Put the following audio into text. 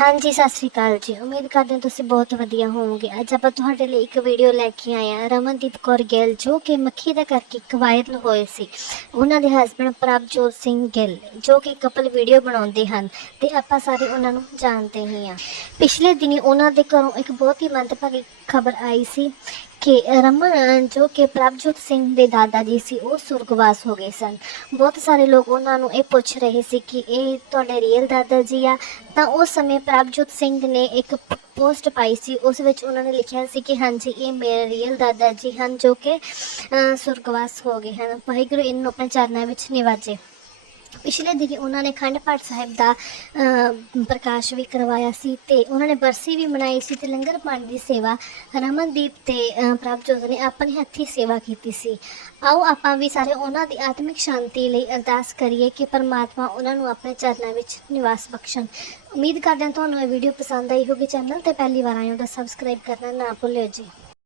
ਹਾਂਜੀ, ਸਤਿ ਸ਼੍ਰੀ ਅਕਾਲ ਜੀ। ਉਮੀਦ ਕਰਦੇ ਹਾਂ ਤੁਸੀਂ ਬਹੁਤ ਵਧੀਆ ਹੋਵੋਗੇ। ਅੱਜ ਆਪਾਂ ਤੁਹਾਡੇ ਲਈ ਇੱਕ ਵੀਡੀਓ ਲੈ ਕੇ ਆਏ ਹਾਂ। ਰਮਨਦੀਪ ਕੌਰ ਗਿੱਲ, ਜੋ ਕਿ ਮੱਖੀ ਦਾ ਕਰਕੇ ਇੱਕ ਵਾਇਰਲ ਹੋਏ ਸੀ। ਉਹਨਾਂ ਦੇ ਹਸਬੰਡ ਪ੍ਰਭਜੋਤ ਸਿੰਘ ਗਿੱਲ, ਜੋ ਕਿ ਕਪਲ ਵੀਡੀਓ ਬਣਾਉਂਦੇ ਹਨ ਤੇ ਆਪਾਂ ਸਾਰੇ ਉਹਨਾਂ ਨੂੰ ਜਾਣਦੇ ਹੀ ਹਾਂ। ਪਿਛਲੇ ਦਿਨੀ ਉਹਨਾਂ ਦੇ ਘਰੋਂ ਇੱਕ ਬਹੁਤ ਹੀ ਮੰਦਭਾਗੀ ਖਬਰ ਆਈ ਸੀ ਕਿ ਰਮਨ ਜੋ ਕਿ ਪ੍ਰਭਜੋਤ ਸਿੰਘ ਦੇ ਦਾਦਾ ਜੀ ਸੀ, ਉਹ ਸੁਰਗਵਾਸ ਹੋ ਗਏ ਸਨ। ਬਹੁਤ ਸਾਰੇ ਲੋਕ ਉਹਨਾਂ ਨੂੰ ਇਹ ਪੁੱਛ ਰਹੇ ਸੀ ਕਿ ਇਹ ਤੁਹਾਡੇ ਰੀਅਲ ਦਾਦਾ ਜੀ ਆ? ਤਾਂ ਉਸ ਸਮੇਂ ਪ੍ਰਭਜੋਤ ਸਿੰਘ ਨੇ ਇੱਕ ਪੋਸਟ ਪਾਈ ਸੀ। ਉਸ ਵਿੱਚ ਉਹਨਾਂ ਨੇ ਲਿਖਿਆ ਸੀ ਕਿ ਹਾਂਜੀ, ਇਹ ਮੇਰੇ ਰੀਅਲ ਦਾਦਾ ਜੀ ਹਨ ਜੋ ਕਿ ਸੁਰਗਵਾਸ ਹੋ ਗਏ ਹਨ। ਵਾਹਿਗੁਰੂ, ਇਹਨਾਂ ਨੂੰ ਆਪਣੇ ਚਰਨਾਂ ਵਿੱਚ ਨਿਵਾਜੇ। ਪਿਛਲੇ ਦਿਨੀ ਉਹਨਾਂ ਨੇ ਖੰਡ ਪਾਠ ਸਾਹਿਬ ਦਾ ਪ੍ਰਕਾਸ਼ ਵੀ ਕਰਵਾਇਆ ਸੀ ਤੇ ਉਹਨਾਂ ਨੇ ਬਰਸੀ ਵੀ ਮਨਾਈ ਸੀ ਤੇ ਲੰਗਰ ਪਾਣੀ ਦੀ ਸੇਵਾ ਰਮਨਦੀਪ ਤੇ ਅਹ, ਪ੍ਰਭਜੋਤ ਨੇ ਆਪਣੇ ਹੱਥੀਂ ਸੇਵਾ ਕੀਤੀ ਸੀ। ਆਓ ਆਪਾਂ ਵੀ ਸਾਰੇ ਉਹਨਾਂ ਦੀ ਆਤਮਿਕ ਸ਼ਾਂਤੀ ਲਈ ਅਰਦਾਸ ਕਰੀਏ ਕਿ ਪਰਮਾਤਮਾ ਉਹਨਾਂ ਨੂੰ ਆਪਣੇ ਚਰਨਾਂ ਵਿੱਚ ਨਿਵਾਸ ਬਖਸ਼ਣ। ਉਮੀਦ ਕਰਦੇ ਹਾਂ ਤੁਹਾਨੂੰ ਇਹ ਵੀਡੀਓ ਪਸੰਦ ਆਈ ਹੋਵੇਗੀ। ਚੈਨਲ ਤੇ ਪਹਿਲੀ ਵਾਰ ਆਏ ਹੋ ਤਾਂ ਸਬਸਕ੍ਰਾਈਬ ਕਰਨਾ ਨਾ ਭੁੱਲਿਓ ਜੀ।